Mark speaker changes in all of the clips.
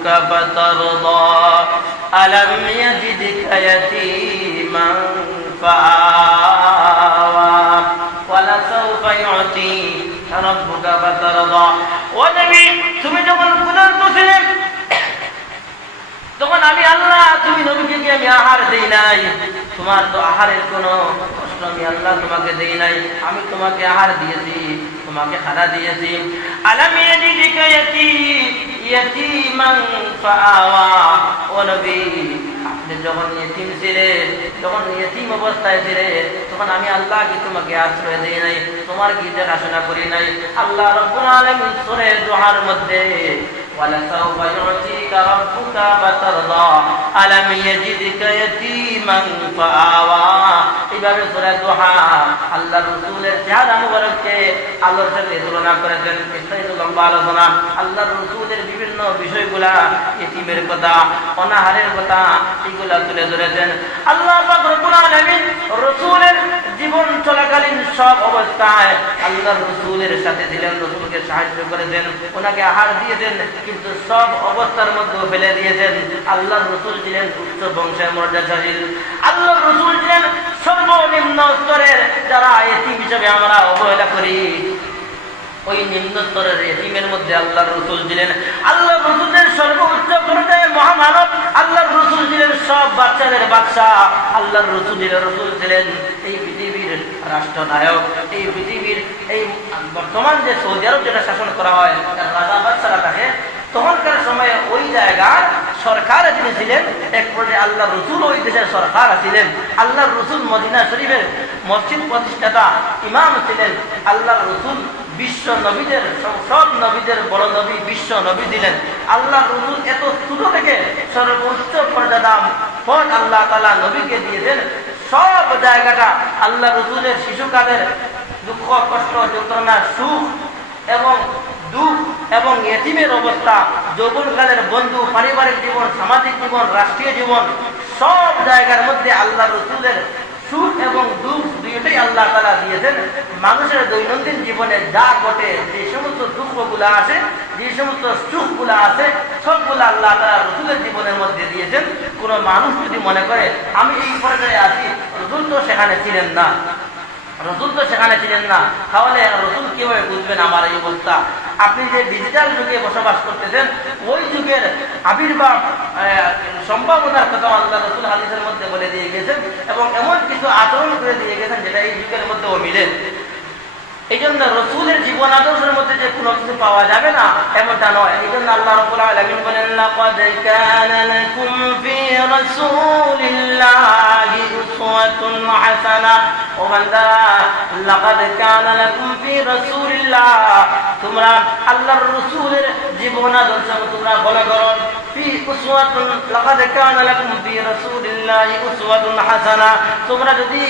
Speaker 1: ربك فترضى ألم يجدك يتيما فآوى ولسوف يعطيك ربك فترضى ونبي তুমি যখন ক্ষুধার্ত ছিলেন তখন আমি আল্লাহ তুমি নবীকে কি আমি আহার দেই নাই তোমার তো আহারের কোনো কষ্ট আমি আল্লাহ তোমাকে দেই নাই আমি তোমাকে আহার দিয়েছি তোমাকে হারা দিয়েছি। আপনি যখন ছিলেন, যখন অবস্থায় ছিলেন, তখন আমি আল্লাহ কি তোমাকে আশ্রয় দিই নাই? তোমার কি দেখাশোনা করি নাই? আল্লাহ রব্বুল আলামিন সূরা দুহার মধ্যে ولسوف يعطيك ربك فترضى ألم يجدك يتيما فآوى এইভাবে সূরা দুহা আল্লাহর রাসূলের চেহারা মুবারককে আল্লাহর সাথে তুলনা করেছেন বিস্তারিত লম্বা আলোচনা আল্লাহর রাসূলের বিভিন্ন বিষয়গুলা ইতিমের কথা অনাহারের কথা এগুলা তুলে ধরেছেন আল্লাহ পাক রব্বুল আলামিন রাসূলের জীবন চলাকালীন সব অবস্থায় আল্লাহর রাসূলের সাথে ছিলেন রাসূলকে সাহায্য করেছেন ওনাকে আহার দিয়েছেন কিন্তু সব অবস্থার মধ্যে ফেলে দিয়েছেন। আল্লাহর রসুল ছিলেন উচ্চ বংশের মর্যাদাশীল। আল্লাহর রসুল ছিলেন সর্বনিম্ন স্তরের যারা এতিম হিসেবে আমরা অবহেলা করি। ওই নিম্ন স্তরের এতিমের মধ্যে আল্লাহর রসুল ছিলেন। আল্লাহ রসুলের সর্বোচ্চ পর্যায়ে মহামানব, আল্লাহর রসুল ছিলেন সব বাচ্চাদের বাচ্চা আল্লাহর রসুলের রসুল ছিলেন এই পৃথিবীর রাষ্ট্রনায়ক, এই পৃথিবীর এই বর্তমান যে সৌদি আরব যেটা শাসন করা হয়, তার রাজা বাচ্চারা থাকে তখনকার সময়ে ওই জায়গার সরকার যিনি ছিলেন, এক পর্যায়ে আল্লাহ রসুল ওই দেশের সরকার ছিলেন। আল্লাহ রসুল মদিনা শরীফের মসজিদ প্রতিষ্ঠাতা ইমাম ছিলেন। আল্লাহ রসুল বিশ্ব নবীদের, সব নবীদের বড় নবী বিশ্ব নবী দিলেন। আল্লাহ রসুল এত ছোট থেকে সর্বোচ্চ মর্যাদা পদ আল্লাহ তালা নবীকে দিয়েছেন। সব জায়গাটা আল্লাহ রসুলের শিশুকালের দুঃখ, কষ্ট, যন্ত্রণা, সুখ এবং দুঃখ এবং এতিমের অবস্থা, যৌবনকালের বন্ধু, পারিবারিক জীবন, সামাজিক জীবন, রাষ্ট্রীয় জীবন, সব জায়গার মধ্যে আল্লাহ রসুলের সুখ এবং দুঃখ দুইটাই আল্লাহ তালা দিয়েছেন। মানুষের দৈনন্দিন জীবনে যা ঘটে, যে সমস্ত দুঃখগুলো আছে, যে সমস্ত সুখগুলো আছে, সবগুলো আল্লাহ তালা রসুলের জীবনের মধ্যে দিয়েছেন। কোনো মানুষ যদি মনে করে, আমি এই পর্যায়ে আছি, রসুল তো সেখানে ছিলেন না। রসুল তো সেখানে ছিলেন না। তাহলে রসুল কীভাবে বুঝবেন আমার এই অবস্থা? আপনি যে ডিজিটাল যুগে বসবাস করতেছেন, ওই যুগের আবির্ভাব সম্ভাবনার কথা আল্লাহ রসুল হাদিসের মধ্যে বলে দিয়ে গেছেন এবং এমন কিছু আচরণ করে দিয়ে গেছেন যেটা এই যুগের মধ্যেও মিলেন এই জন্য রসুলের জীবন আদর্শের মধ্যে যে কোনো কিছু পাওয়া যাবে না, এমনটা নয়। এই জন্য আল্লাহ রব্বুল আলামিন বলেন ও বান্দা, লাকাদ কানা লাকুম ফি রাসূলিল্লাহ তোমরা আল্লাহর রাসূলের জীবন আদর্শ তোমরা ফলো করো। তোমরা যদি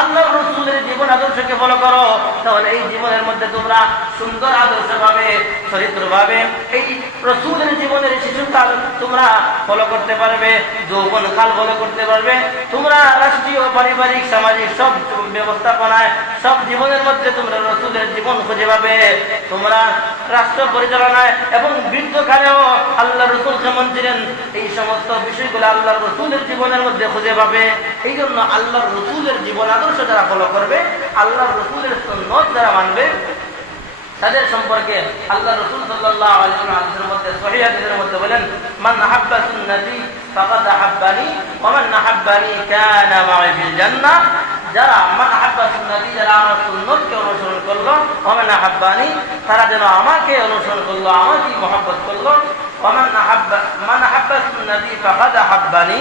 Speaker 1: আল্লাহর রাসূলের জীবন আদর্শকে ফলো করো, তাহলে এই জীবনের মধ্যে তোমরা সুন্দর আদর্শ ভাবে চরিত্র ভাবে এই রসুলের জীবনের শিশুকাল তোমরা ফলো করতে পারবে যৌবন কাল ফলো করতে পারবে। তোমরা রাষ্ট্রীয়, পারিবারিক, সামাজিক সব ব্যবস্থাপনায়, সব জীবনের মধ্যে তোমরা রসুলের জীবন খুঁজে পাবে। তোমরা রাষ্ট্র পরিচালনায় এবং বৃদ্ধকালেও আল্লাহ রসুল যেমন ছিলেন, এই সমস্ত বিষয়গুলো আল্লাহ রসুলের জীবনের মধ্যে খুঁজে পাবে। এই জন্য আল্লাহ রসুলের জীবন আদর্শ যারা ফলো করবে, আল্লাহ রসুলের সন্ন্যত যারা মানবে, তাদের সম্পর্কে আল্লাহ রসুল আলাইহি মধ্যে বলেন, মান আহাব্বা সুন্নতি যারা মান আহাব্বা সুন্নতি যারা আমার সুন্নতকে অনুসরণ করল ওয়া মান আহাব্বানি তারা যেন আমাকে অনুসরণ করল, আমাকেই মহব্বত করল। ওয়া মান আহাব্বা মান আহাব্বা সুন্নতি ফাকাদ আহাব্বানি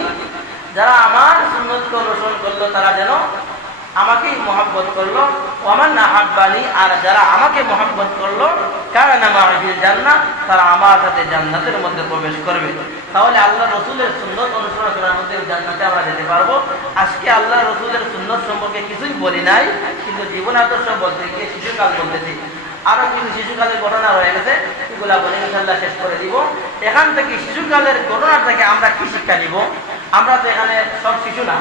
Speaker 1: যারা আমার সুন্নতকে অনুসরণ করল, তারা যেন আমাকেই মহাব্বত করল, ওমান না হাব্বানি আর যারা আমাকে মহাব্বত করল কারণ আমার জান্নাত, তারা আমার সাথে জান্নাতের মধ্যে প্রবেশ করবে। তাহলে আল্লাহ রসুলের সুন্নত অনুসরণ করার মধ্যে জান্নাতে আমরা যেতে পারব। আজকে আল্লাহ রসুলের সুন্নত সম্পর্কে কিছুই বলি নাই, কিন্তু জীবন আদর্শ বলতে গিয়ে শিশুকাল বলতেছি। আরও কিছু শিশুকালের ঘটনা রয়ে গেছে, এগুলা বলে ইনশাল্লাহ শেষ করে দিব। এখান থেকে শিশুকালের ঘটনা থেকে আমরা কি শিক্ষা নিব? আমরা তো এখানে সব শিশু না।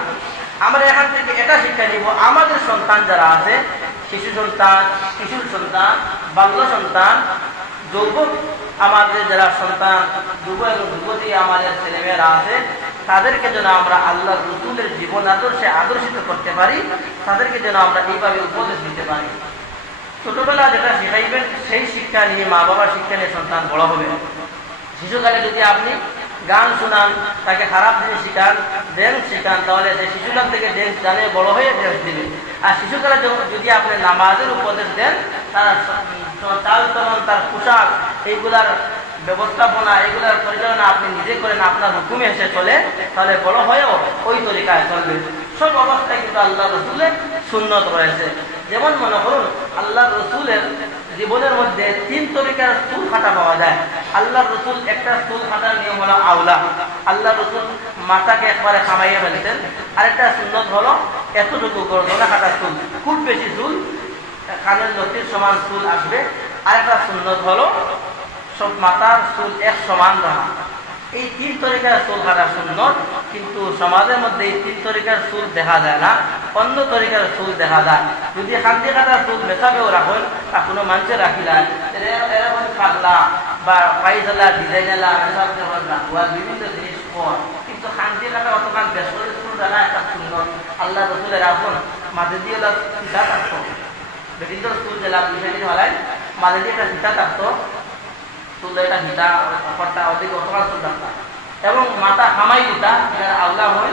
Speaker 1: আমরা এখান থেকে এটা শিক্ষা নিব, আমাদের সন্তান যারা আছে, শিশু সন্তান কিশোর সন্তান বাল্য সন্তান যৌবক আমাদের যারা সন্তান, যুব এবং যুবতী আমাদের ছেলেমেয়েরা আছে, তাদেরকে যেন আমরা আল্লাহ রসুলের জীবন আদর্শে আদর্শিত করতে পারি, তাদেরকে যেন আমরা এইভাবে উপদেশ দিতে পারি। ছোটবেলা যেটা শিখাইবেন, সেই শিক্ষা নিয়ে মা বাবা শিক্ষা নিয়ে সন্তান বড় হবে। শিশুকালে যদি আপনি গান শোনান, তাকে খারাপ জিনিস শিখান ড্যান্স শিখান, তাহলে সে শিশুকাল থেকে ড্যান্স জানে, বড় হয়ে ড্যান্স দিবে। আর শিশুকালে যদি আপনি নামাজের উপদেশ দেন, তার চাল চলন তার পোশাক, এইগুলার ব্যবস্থাপনা এগুলার পরিচালনা আপনি নিজে করেন, আপনার হুকুমে এসে চলে, তাহলে বড় হয়েও ওই তরিকায় চলবে। সব অবস্থায় কিন্তু আল্লাহ রসুলের সুন্নত রয়েছে। যেমন মনে করুন, আল্লাহ রসুলের জীবনের মধ্যে তিন তরিকার চুল কাটা পাওয়া যায়। আল্লাহ রসুল একটা চুল কাটার নিয়ম হলো আউলা আল্লাহ রসুল মাথাকে একবারে খামাইয়ে ফেলতেন আরেকটা সুন্নত হলো এতটুকু গর্দনা কাটা চুল। খুব বেশি চুল, কানের লতির সমান চুল আসবে। আর একটা সুন্নত হলো সব মাথার চুল এক সমান রাখা। এই তিন তরিকার চুল কাটা সুন্নত কিন্তু সমাজের মধ্যে এই তিন তরিকার চুল দেখা যায় না, অন্য তরিকার চুল দেখা যায়। যদি শান্তি কাটার চুল মেশাবেও রাখেন তা কোনো মানুষে রাখিলাম এরকম পাগলা বা পাইজালা রাখবা বিভিন্ন জিনিস পর কিন্তু শান্তি কাটা অতমান ব্যস্ত চুল রাখা একটা সুন্দর আল্লাহ রসুলের রাখুন মাঝে দিয়ে থাকতো বিভিন্ন চুল জেলা বিষয়টি হলাই মাঝে দিয়ে একটা থাকতো এটা হিটা অফারটা, অধিক অপকার চুল এবং মাথা হামাই দিতা এটা আউলা হয়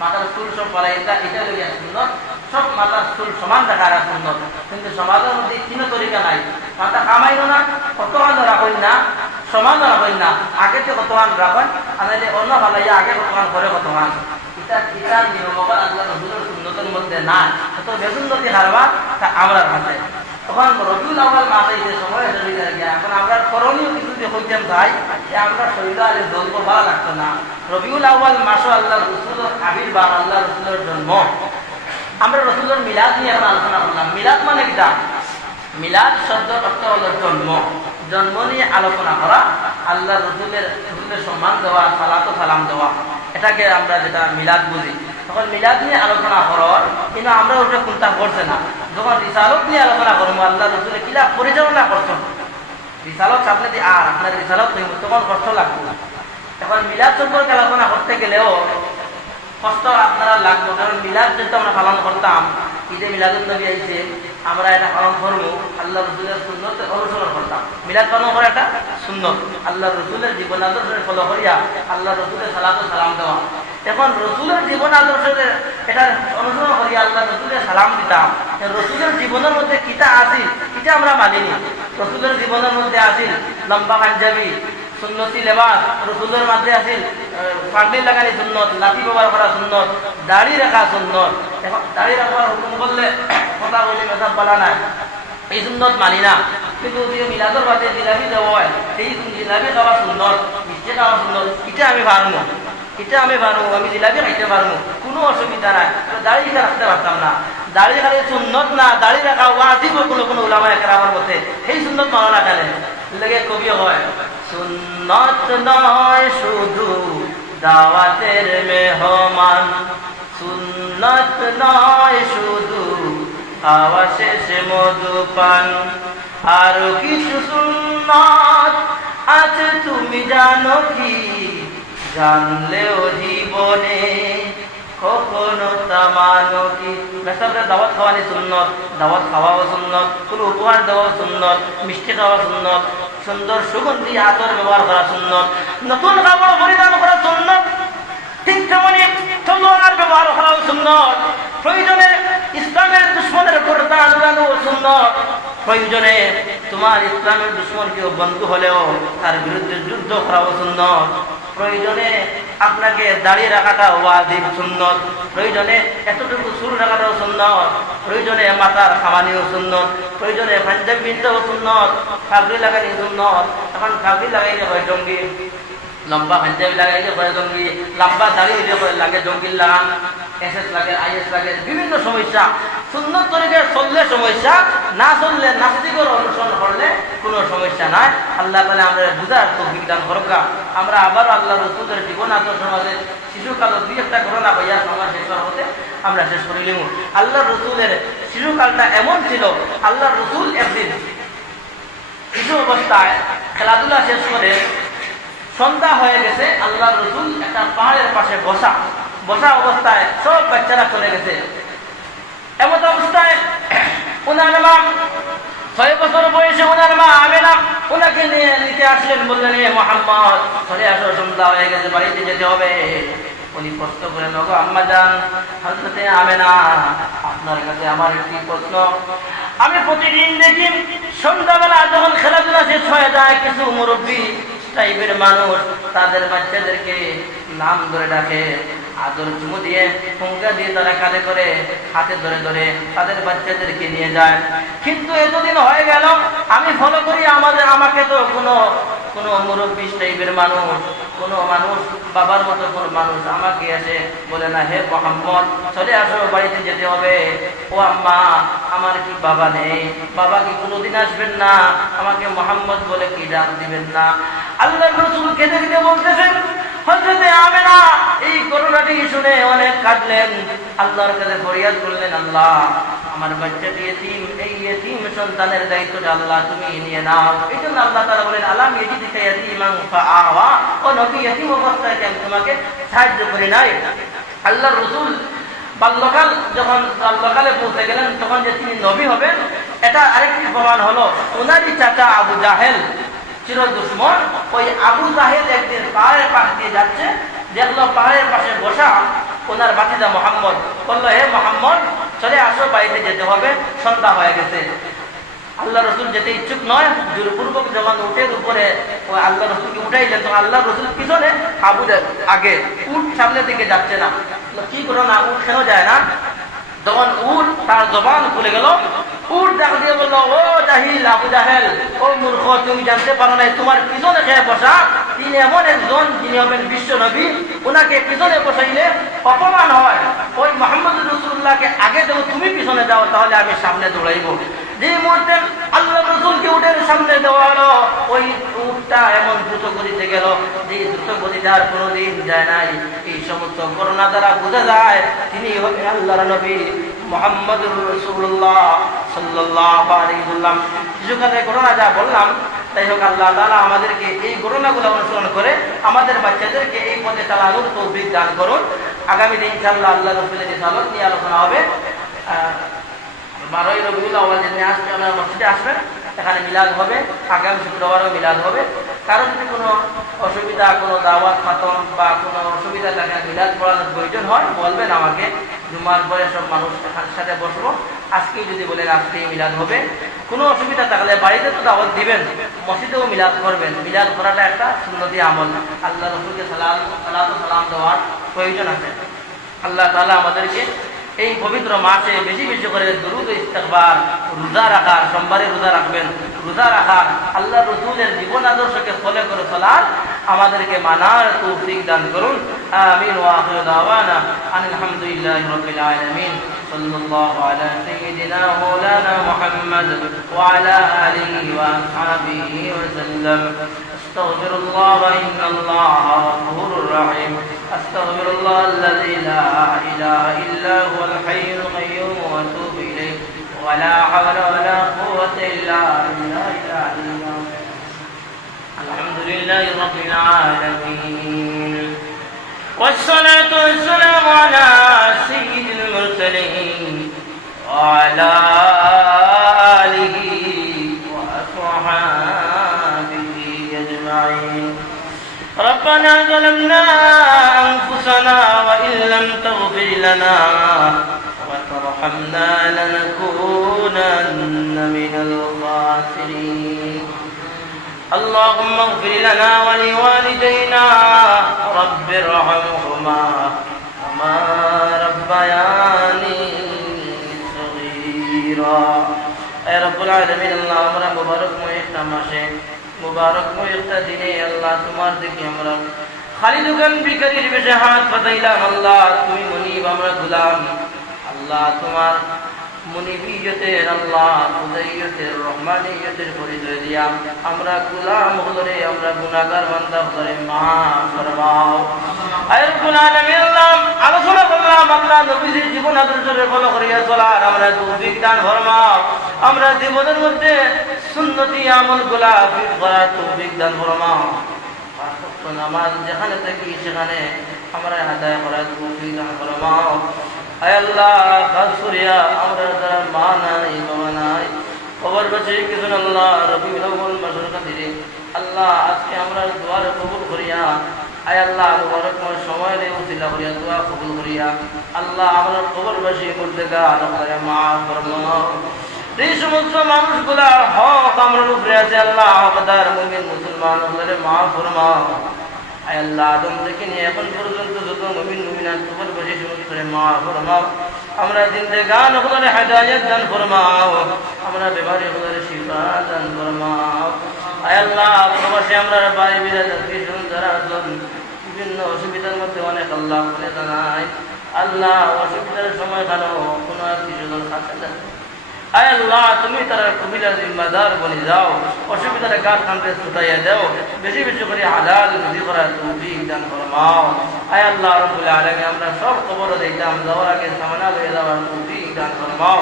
Speaker 1: মাথার চুল সব পড়াই এটা এটা লইয়া সুন্দর। সব মাথার চুল সমান রাখার সুন্দর। কিন্তু সমাজের মধ্যে তিন তরিকা নাই। মাথা কামাইল না কতখান রাখেন না, সমান রাখেন না। আগে তো কতখান রাখেন আনাইলে অন্য ভালাইয়া আগে কতখান করে কতখান এটা এটা নিয়মকার আল্লাহ রসুলের সুন্নতের মধ্যে না কত বেগুন্নতি হারবা, তা আমরা কাছে তখন রবিউল মাসে যে সময় গিয়া, এখন আমরা করণীয় কিছু যে হইতাম তাই যে আমরা জন্ম ভালো লাগতো না। রবিউল আল্লাহ রসুলের আল্লাহ রসুলের জন্ম। আমরা রসুলের মিলাদ নিয়ে আলোচনা করলাম। মিলাদ মানে কিটা? মিলাদ শব্দ অর্থ হলো জন্ম। জন্ম নিয়ে আলোচনা করা আল্লাহ রসুলের রসুলের সম্মান দেওয়া, সালাতো সালাম দেওয়া। এটাকে আমরা যেটা মিলাদ বুঝি তখন মিলাদ নিয়ে আলোচনা করার কিন্তু আমরা ওটা চিন্তা করছে না। যখন রিসালত নিয়ে আলোচনা করব আল্লাহ রসুলের কিলা পরিচালনা করছেন? রিসালত সামনে দিয়ে আর আপনার রিসালত হইব তখন কষ্ট লাগবে না। এখন মিলাদ সম্পর্কে আলোচনা করতে গেলেও কষ্ট আপনারা লাগবে, কারণ মিলাদ যেহেতু আমরা পালন করতাম, ঈদে মিলাদুল নবী আইছে, আমরা এটা পালন করব, আল্লাহ রসুলের সুন্নত অনুসরণ করতাম। মিলাদ পালন করা একটা সুন্নত। আল্লাহ রসুলের জীবন আদর্শের ফলো করিয়া, আল্লাহ রসুলের সালাত সালাম দেওয়া। এখন রসুলের জীবন আদর্শের এটা অনুসরণ করিয়া আল্লাহ রসুলের সালাম দিতাম। রসুলের জীবনের মধ্যে কিতা আসিল এটা আমরা মানিনি? রসুলের জীবনের মধ্যে আসিল লম্বা পাঞ্জাবি, সুন্নতি লেবাস, রসুলের মধ্যে আসিল পাগড়ি লাগানি সুন্নত, লাঠি ব্যবহার করা সুন্নত, দাড়ি রাখা সুন্নত। এখন দাড়ি রাখার হুকুম করলে কথা বলি মেসাব বলা নাই। এই সুন্নত মানি না। কিন্তু মিলাদর বাদে জিলাপি দেওয়া হয়, সেই জিলাপি খাওয়া সুন্নত, মিষ্টি খাওয়া সুন্নত এটা আমি পারব এটা আমি পারব আমি জিলাপি খাইতে পারব কোনো অসুবিধা নাই। দাড়ি রাখতে পারতাম না। দাড়ি খালি সুন্নত না, দাড়ি রাখা ওয়াজিব কোনো কোনো ওলামা একের আমার মতে সেই সুন্নত মানো না কেন? লেগে কবি হয়, সুন্নত নয় শুধু দাওয়াতের মেহমান। সুন্নত নয় শুধু খাওয়া শেষে মধুপান আরও কিছু সুন্নত আছে, তুমি জানো কি? জানলেও জীবনে কখনো তামানো কি? মেসাবরে দাওয়াত খাওয়ানি সুন্নত, দাওয়াত খাওয়াও সুন্নত, কোনো উপহার দেওয়াও সুন্নত, মিষ্টি খাওয়া সুন্নত, সুন্দর সুগন্ধি, আতর ব্যবহার করা সুন্নত, নতুন কাপড় পরিধান করা সুন্নত, ঠিক তেমনি তলোয়ার ব্যবহার করাও সুন্নত, প্রয়োজনে ইসলামের দুশ্মনের কর্তা আনুরানো সুন্নত, প্রয়োজনে তোমার ইসলামের দুশ্মন কেউ বন্ধু হলেও তার বিরুদ্ধে যুদ্ধ করাও সুন্নত। প্রয়োজনে আপনাকে দাঁড়িয়ে রাখাটা ওয়াজিব, সুন্নত। প্রয়োজনে এতটুকু সুর রাখাটাও সুন্নত। প্রয়োজনে মাথার খামানিও সুন্নত। প্রয়োজনে পাঞ্জাবি বিনতেও সুন্নত। ফাগরি লাগানি সুন্নত। এখন ফাগরি লাগাইলে হয় জঙ্গি। লম্বা পাঞ্জাবি লাগাইলে হয় জঙ্গি লম্বা দাড়ি হইলে হয় লাগে জঙ্গির লাগান, এস এস লাগে আইএস লাগে, বিভিন্ন সমস্যা। সুন্দর তরিকে চললে সমস্যা, না চললে নাস্তিকর অনুসরণ করলে কোনো সমস্যা নাই। আল্লাহ তালা আমরা বুঝার তো বিজ্ঞান করকা। আমরা আবার আল্লাহ রসুলের জীবন, আদর্শ মাঝে শিশুকাল দুই একটা ঘটনা হইয়া সময় শেষ হতে আমরা শেষ করিলিম আল্লাহ রসুলের শিশুকালটা এমন ছিল আল্লাহ রসুল একদিন কিছু অবস্থায় খেলাধুলা শেষ করে সন্ধ্যা হয়ে গেছে, আল্লাহ রসুল একটা পাহাড়ের পাশে বসা। বসা অবস্থায় সব বাচ্চারা চলে গেছে। এমন অবস্থায় ওনার মা, ছয় বছর বয়সে ওনার মা আমেনা ওনাকে নিয়ে নিতে আসলেন, বললেন, এ মোহাম্মদ, চলে আসো, সন্ধ্যা হয়ে গেছে, বাড়িতে যেতে হবে। উনি প্রশ্ন করেন ওগো আম্মা যান হজরতে আমেনা, আপনার কাছে আমার একটি প্রশ্ন। আমি প্রতিদিন দেখি সন্ধ্যাবেলা যখন খেলাধুলা শেষ হয়ে যায়, কিছু মুরব্বী টাইপের মানুষ তাদের বাচ্চাদেরকে নাম ধরে ডাকে, আদর চুমু দিয়ে ফুঙ্কা দিয়ে তারা কাঁধে করে, হাতে ধরে ধরে তাদের বাচ্চাদেরকে নিয়ে যায়। কিন্তু এতদিন হয়ে গেল, আমি ফলো করি আমাদের, আমাকে তো কোনো কোনো মুরব্বী টাইপের মানুষ কোনো মানুষ, বাবার মতো কোনো মানুষ আমাকে এসে বলে না, হে মোহাম্মদ, চলে আসো, বাড়িতে যেতে হবে। ও আম্মা, আমার কি বাবা নেই? বাবা কি কোনোদিন আসবেন না? আমাকে মোহাম্মদ বলে কি ডাক দিবেন না? আল্লাহ রসুল কেঁদে কেঁদে বলতেছেন এই করোনাটি শুনে অনেক কাটলেন আল্লাহর কাছে ফরিয়াদ করলেন, আল্লাহ আমার বাচ্চাটি এতিম এই এতিম সন্তানের দায়িত্বটা আল্লাহ তুমি নিয়ে নাও। এই জন্য আল্লাহ তারা বলেন, আলাম ও নবী অবস্থায় আমি তোমাকে সাহায্য করি নাই? আল্লাহ রসুল বাল্যকাল যখন বাল্যকালে পৌঁছে গেলেন, তখন যে তিনি নবী হবেন, এটা আরেকটি প্রমাণ হলো, ওনারই চাচা আবু জাহেল চির দুশ্মন। ওই আবু জাহেদ একদিন পাহাড়ের পাশ দিয়ে যাচ্ছে, দেখল পাহাড়ের পাশে বসা ওনার বাতিদা মোহাম্মদ। বলল, হে মোহাম্মদ চলে আসো, বাড়িতে যেতে হবে, সন্ধ্যা হয়ে গেছে। আল্লাহ রসুল যেতে ইচ্ছুক নয় জোরপূর্বক যখন উঠের উপরে আল্লাহ রসুলকে উঠাইলেন। তখন আল্লাহ রসুল পিছনে আবু জাহেল আগে উঠ সামনের দিকে যাচ্ছে না। কি করো না উঠ কেন যায় না? তখন উঠ তার জবান খুলে গেল, উট ডাক দিয়ে বলল, ও জাহিল, আবু জাহেল, ও মূর্খ, তুমি জানতে পারো না তোমার পিছনে খেয়ে বসা তিনি এমন একজন, যিনি হবেন বিশ্ব নবী। ওনাকে পিছনে বসাইলে অপমান হয়। ওই মোহাম্মদ রসুল্লাহকে আগে দেবো তুমি পিছনে যাও, তাহলে আমি সামনে দৌড়াইব। যে মুহূর্তে আল্লাহ রসুলকে উঠের সামনে দেওয়া হলো ওই উটটা এমন দ্রুত গতিতে গেল যে দ্রুত গতিতে আর কোনোদিন যায় নাই। এই সমস্ত করোনা দ্বারা বোঝা যায়, তিনি হলেন আল্লাহর নবী মোহাম্মদ রসুল্লাহ সাল্লাহ আলাইসাল্লাম কিছুক্ষণে ঘটনা যা বললাম তাই হোক, আল্লাহ তালা আমাদেরকে এই ঘটনাগুলো অনুসরণ করে আমাদের বাচ্চাদেরকে এই পথে চালানোর তৌফিক দান করুন। আগামী দিন ইনশাল্লাহ আল্লাহ রসুলের যে রিসালত নিয়ে আলোচনা হবে। বারোই রবিউল আওয়াল যেদিন আসবে, আপনারা মসজিদে আসবেন এখানে মিলাদ হবে, আগামী শুক্রবারও মিলাদ হবে। কারও যদি কোনো অসুবিধা, কোনো দাওয়াত খাতন বা কোনো অসুবিধা থাকে, মিলাদ পড়ানোর প্রয়োজন হয়, বলবেন আমাকে। জুমার পরে সব মানুষ সাথে বসবো। আজকেই যদি বলেন আজকেই মিলাদ হবে, কোনো অসুবিধা থাকলে বাড়িতে তো দাওয়াত দিবেন, মসজিদেও মিলাদ করবেন। মিলাদ করাটা একটা সুন্নতি আমল। আল্লাহ রসুলকে সালাম, সালাত সালাম দেওয়ার প্রয়োজন আছে। আল্লাহ তাআলা আমাদেরকে এই পবিত্র মাসে বেশি বেশি করে দুরুদ ইস্তেকবার রোজা রাখার, সোমবারে রোজা রাখবেন। রোজা রাখার আল্লাহ রসুলের জীবন আদর্শকে ফলো করে চলার আমাদেরকে মানার তৌফিক দান করুন। আমিন ওয়া আখিরু দাওয়ানা আনিল হামদুলিল্লাহি রাব্বিল আলামিন। صلى الله على سيدنا مولانا محمد وعلى آله وأصحابه وسلم. أستغفر الله إن الله غفور رحيم. أستغفر الله الذي لا إله إلا هو الحي القيوم وأتوب إليه. ولا حول ولا قوة إلا بالله الحمد لله رب العالمين. لنا وإن لم تغفر لنا وترحمنا لنكونن من الخاسرين اللهم اغفر لنا ولوالدينا رب ارحمهما وما ربياني صغيرا اے رب العالمین اللہ ہمارا مبارک مہتا ماشے مبارک مہتا دینے اللہ تمہار دیکھیں ہمارا আমরা আমরা আমরা আলোচনা করলাম নবীজির জীবন আমরা আমরা জীবনের মধ্যে সুন্নতি আমলগুলা করার তৌফিক দান নামাজ যেখানে থাকি সেখানে আমরা আদায় করার তৌফিক দান ফরমাও আয় আল্লাহ খাস আমরা যারা মা নাই, বাবা নাই, খবর পাচ্ছি কিছু আল্লাহ রবি রবুল মাসুর কাদিরে। আল্লাহ, আজকে আমরা দোয়ারে কবুল করিয়া, আয় আল্লাহ, মুবারক সময় রে উসিলা করিয়া দোয়া কবুল করিয়া, আল্লাহ, আমরা খবর বাসি করতে গা আল্লাহ মা ফরমাও এই সমস্ত মানুষগুলা হক আমরা উপরে আছে। আল্লাহ হকদার মুমিন মুসলমান ওদের মা ফরমাও। আয় আল্লাহ, আদম থেকে নিয়ে এখন পর্যন্ত যত মুমিন, মুমিনাত খবর বসে সমস্ত মা ফরমাও। আমরা জিন্দে গান ওদের হেদায়েত দান ফরমাও। আমরা বেমারি ওদের শিফা দান ফরমাও। আল্লাহ প্রবাসে আমরা বাড়ি বিরাজ কিছু যারা বিভিন্ন অসুবিধার মধ্যে অনেক আল্লাহ বলে জানাই আল্লাহ অসুবিধার সময় কেন কোনো এক কিছু জন খাচ্ছে আয় আল্লাহ, তুমি তারা কবিরার জিম্মাদার বনে যাও, অসুবিধার গাছ কান্দে ছুটাইয়া দাও, বেশি বেশি করে হালাল রুজি করার তুমি দান ফরমাও আয় আল্লাহ, রব্বুল আলামিন, আমরা সব খবর দিতাম যাওয়ার আগে সামনা হয়ে যাওয়ার তুমি দান ফরমাও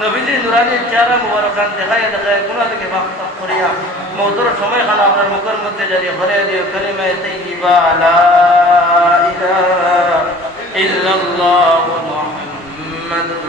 Speaker 1: নবীজি নুরানি চেহারা মুবারকান দেখাইয়া দেখায় গুণা থেকে মাফ করিয়া মৌদুর সময় খান আপনার মুখের মধ্যে জারি করে দিও কালিমায় তাইয়িবা, লা ইলাহা ইল্লাল্লাহু মুহাম্মাদুর